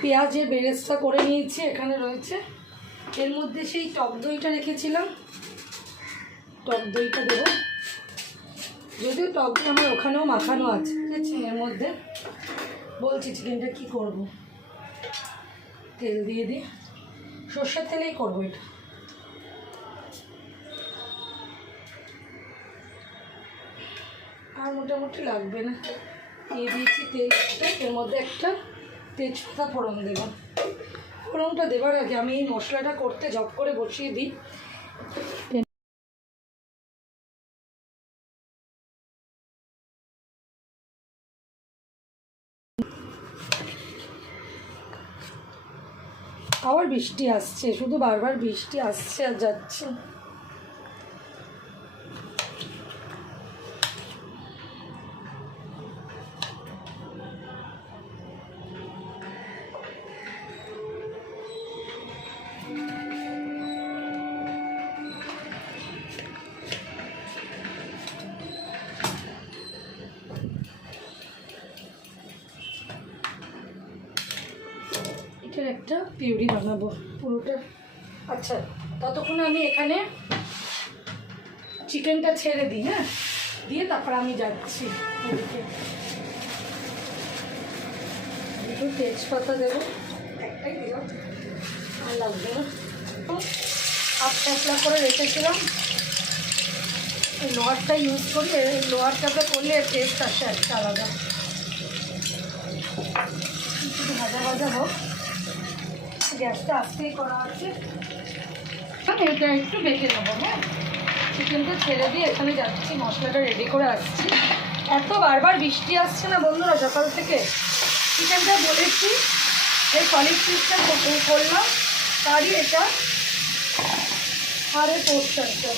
পেঁয়াজের বেরেস্তা করে নিয়েছি, এখানে রয়েছে। এর মধ্যে সেই টক দইটা রেখেছিলাম, টক দইটা দেবো। যদিও টক দই আমার ওখানেও মাখানো আছে, ঠিক আছে। এর মধ্যে বলছি চিকেনটা কী করব, তেল দিয়ে দিই, সর্ষের তেলেই করবো এটা। আর মোটামুটি লাগবে না, দিয়ে দিয়েছি তেল একটা। এর মধ্যে একটা তেজপাতা ফোড়ন দেব। ফোড়নটা দেওয়ার আগে আমি এই মশলাটা করতে ঝপ করে বসিয়ে দিই। আবার বৃষ্টি আসছে, শুধু বারবার বৃষ্টি আসছে আর যাচ্ছে। এটার একটা পিউরি বানাবো পুরোটা। আচ্ছা, ততক্ষণ আমি এখানে চিকেনটা ছেড়ে দিই, হ্যাঁ, দিয়ে তারপর আমি যাচ্ছি ওদিকে। একটু তেজপাতা দেবো, একটাই দিলাম, আর লাগবে না। আপলা করে রেখেছিলাম, এই লোহারটা ইউজ করি। এই লোহারটাতে করলে টেস্ট আসে একটা আলাদা। একটু ভাজা ভাজা হোক, গ্যাসটা আস্তেই করা আছে। এটা একটু বেটে নেবো, হ্যাঁ। চিকেনটা ছেড়ে দিয়ে এখানে যাচ্ছি, মশলাটা রেডি করে আসছি। এত বারবার বৃষ্টি আসছে না বন্ধুরা সকাল থেকে। চিকেনটা বলেছি এই সলিড পিসটা করলাম, তারই এটা আর এই পোস্টারটা।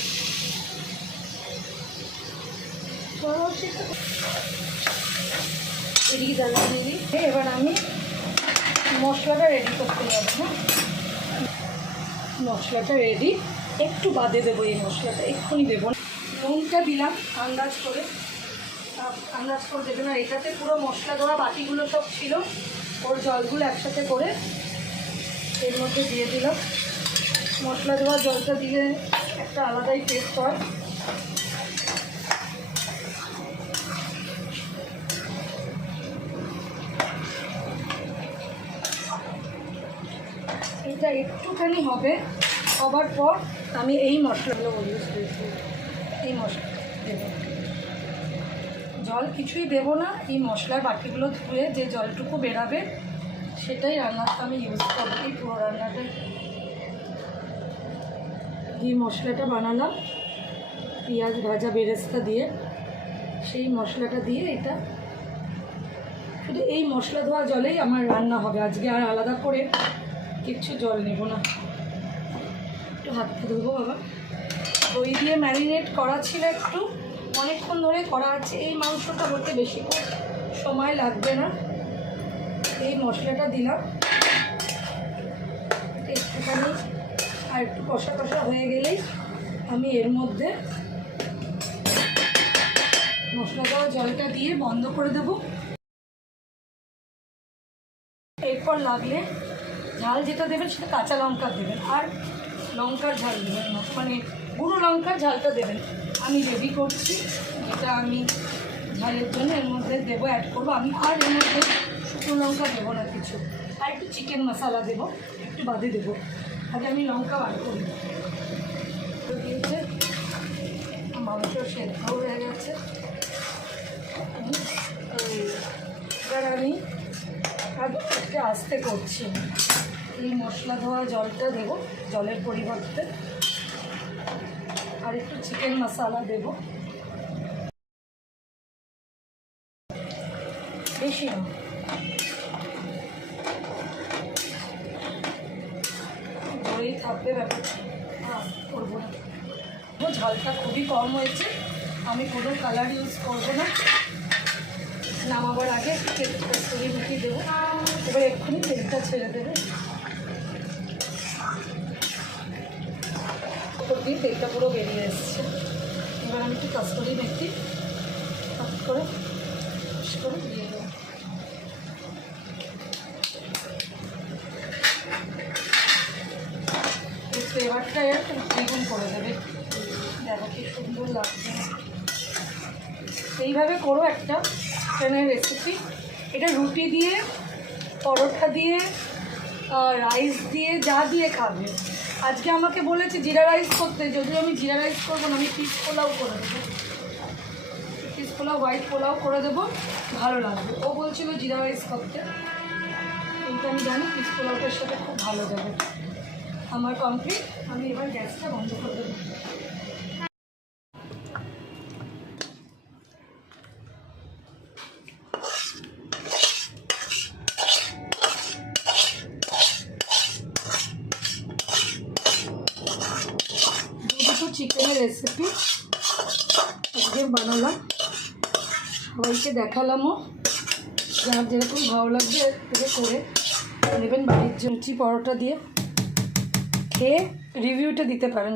এদিকে জ্বালিয়ে দিই। এবার আমি মশলাটা রেডি করতে যাবো, হ্যাঁ। মশলাটা রেডি, একটু বাদে দেবো এই মশলাটা, এক্ষুনি দেবো না। নুনটা দিলাম আন্দাজ করে দেবে না। এটাতে পুরো মশলা দেওয়া বাটিগুলো সব ছিল, ওর জলগুলো একসাথে করে এর মধ্যে দিয়ে দিলাম। মশলা দেওয়া জলটা দিয়ে একটা আলাদাই টেস্ট হয়। এটা একটুখানি হবে, হবার পর আমি এই মশলাগুলো এই মশলা দেবো। জল কিছুই দেবো না, এই মশলার বাটিগুলো ধুয়ে যে জলটুকু বেরাবে সেটাই রান্নাটা আমি ইউজ করবো। এই পুরো রান্নাটা এই মশলাটা বানালাম পেঁয়াজ ভাজা বেরেস্তা দিয়ে, সেই মশলাটা দিয়ে এটা শুধু এই মশলা ধোয়া জলেই আমার রান্না হবে আজকে। আর আলাদা করে কিচ্ছু জল নেব না। একটু হাতটা ধুবো বাবা। দই দিয়ে ম্যারিনেট করা ছিল, একটু অনেকক্ষণ ধরে করা আছে। এই মাংসটা হতে বেশি সময় লাগবে না। এই মশলাটা দিলাম একটুখানি, আর একটু কষা কষা হয়ে গেলেই আমি এর মধ্যে মশলা দেওয়া জলটা দিয়ে বন্ধ করে দেব। এরপর লাগলে ঝাল যেটা দেবেন সেটা কাঁচা লঙ্কা দেবেন, আর লঙ্কার ঝাল দেবেন না, মানে গুঁড়ো লঙ্কার ঝালটা দেবেন। আমি রেডি করছি এটা, আমি ঝালের জন্য এর মধ্যে দেবো, অ্যাড করবো আমি। আর এর মধ্যে শুকনো লঙ্কা দেবো না কিছু, আর একটু চিকেন মশলা দেবো, একটু বাদে দেবো। আগে আমি লঙ্কা বার করি। দিয়েছে মাংস সেদ্ধ হয়ে গেছে। এবার আমি একটু আস্তে করছি, এই মশলা ধোয়া জলটা দেবো জলের পরিবর্তে, আর একটু চিকেন মশলা দেবো, বেশি না। ধরেই থাকবে ব্যাপারটা, করবো না। ঝালটা খুবই কম হয়েছে, আমি কোনো কালার ইউজ করবো না। নামাবার আগে কস্তুরি মেথি দেবো। এবার এক্ষুনি তেলটা ছেড়ে দেবে, উপর দিয়ে তেলটা পুরো বেরিয়ে এসছে। এবার আমি একটু কস্তুরি মেথি করে দিয়ে দেবো। ফ্লেভারটা এর দ্বিগুণ করে দেবে। দেখো কি সুন্দর লাগছে। এইভাবে করো একটা চিকেনের রেসিপি। এটা রুটি দিয়ে, পরোটা দিয়ে, রাইস দিয়ে, যা দিয়ে খাবে। আজকে আমাকে বলেছে জিরা রাইস করতে, যদিও আমি জিরা রাইস করবো না, আমি পিস পোলাও করে দেবো। পিস পোলাও, হোয়াইট পোলাও করে দেবো, ভালো লাগবে। ও বলছিল জিরা রাইস করতে, কিন্তু আমি জানি পিস পোলাওটার সাথে খুব ভালো যাবে। আমার কমপ্লিট। আমি এবার গ্যাসটা বন্ধ করে দেবো। দুটো চিকেনের রেসিপি আজকে বানালাম, সবাইকে দেখালামও। যার যেরকম ভালো লাগবে থেকে করে নেবেন বাড়ির জন্য। পরোটা দিয়ে খেয়ে রিভিউটা দিতে পারেন।